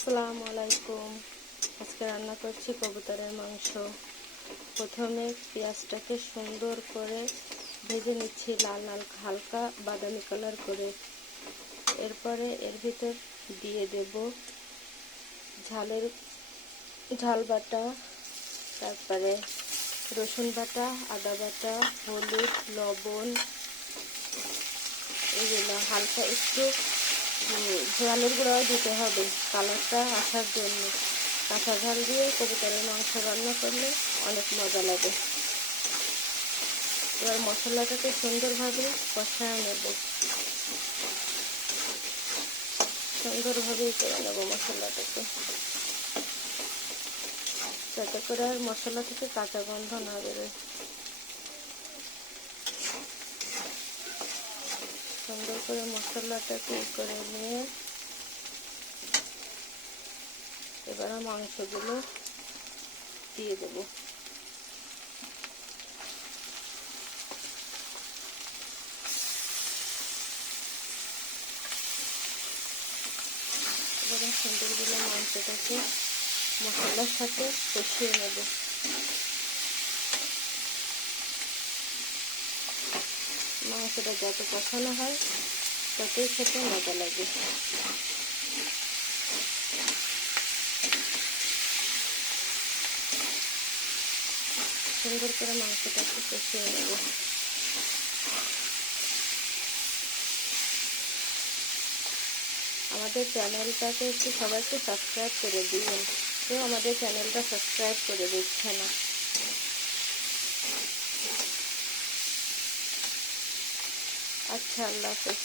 আসসালামু আলাইকুম। আজকে রান্না করছি কবুতরের মাংস। প্রথমে পেঁয়াজটাকে সুন্দর করে ভেজে নিচ্ছি লাল লাল হালকা বাদামি কালার করে। এরপরে এর ভিতর দিয়ে দেব ঝাল বাটা, তারপরে রসুন বাটা, আদা বাটা, হলুদ, লবণ, এগুলো হালকা একটু ঝালের গুঁড়াও দিতে হবে কালারটা আসার জন্য। কাঁচা ঝাল দিয়ে কবুতরের মাংস রান্না করলে অনেক মজা লাগে। এবার মশলাটাকে সুন্দরভাবে কষায় নেব, সুন্দরভাবেই করে নেব মশলাটাকে, যাতে করে আর মশলা থেকে কাঁচা গন্ধ না বেরোয়। সুন্দর করে মশলাটাকে করে নিয়ে এবার মাংসগুলো দিয়ে দেব। এবার সুন্দর করে মাংসটাকে মশলার সাথে কষিয়ে নেব। মাংসটা যত কষানো হয় ততই খেতে মজা লাগে। সুন্দর করে মাংসটাকে কষিয়ে নেব। আমাদের চ্যানেলটাকে সবাই একটু সাবস্ক্রাইব করে দিবেন। কেউ আমাদের চ্যানেলটা সাবস্ক্রাইব করে দিচ্ছে না। আচ্ছা, আল্লাহ হাফেজ।